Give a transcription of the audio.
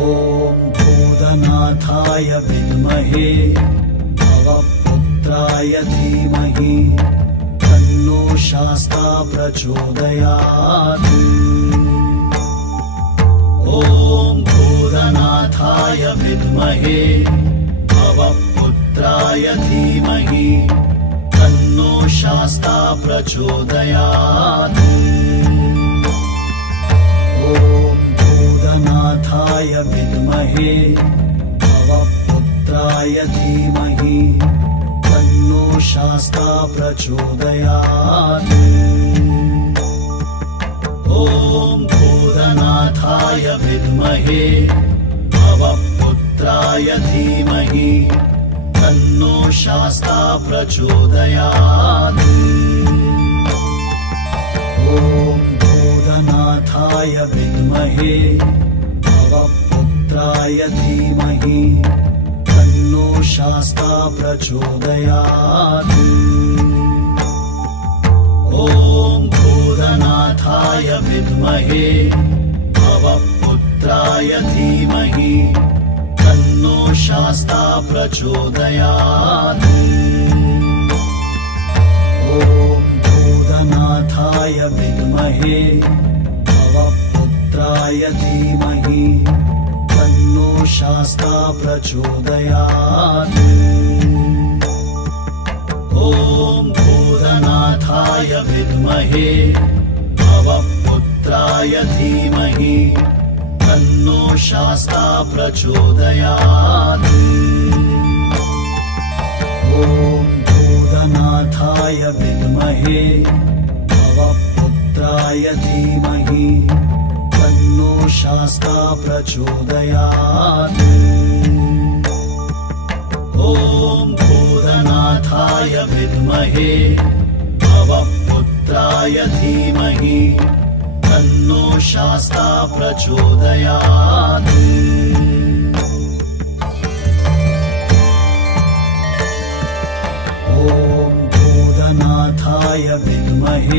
ॐ भूतनाथाय विद्महे भवपुत्राय धीमहि तन्नो शास्ता प्रचोदयात्। ॐ भूतनाथाय विद्महे भवपुत्राय धीमहि तन्नो शास्ता प्रचोदयात्। ॐ भूतनाथाय विद्महे भवपुत्राय धीमहि तन्नो शास्ता प्रचोदयात्। ॐ भूतनाथाय विद्महे भवपुत्राय धीमहि तन्नो शास्ता प्रचोदयात्। ॐ भूतनाथाय विद्महे भवपुत्राय धीमहि तन्नो शास्ता प्रचोदयात्। ॐ भूतनाथाय विद्महे भवपुत्राय धीमहि तन्नो शास्ता प्रचोदयात्। ॐ भूतनाथाय विद्महे भवपुत्राय धीमहि तन्नो शास्ता प्रचोदयात्। ॐ भूतनाथाय विद्महे भवपुत्राय धीमहि तन्नो शास्ता प्रचोदयात्। ॐ भूतनाथाय विद्महे भवपुत्राय धीमहि तन्नो शास्ता प्रचोदयात्। ॐ भूतनाथाय विद्महे भवपुत्राय धीमहि तन्नो शास्ता प्रचोदयात्। ॐ भूतनाथाय विद्महे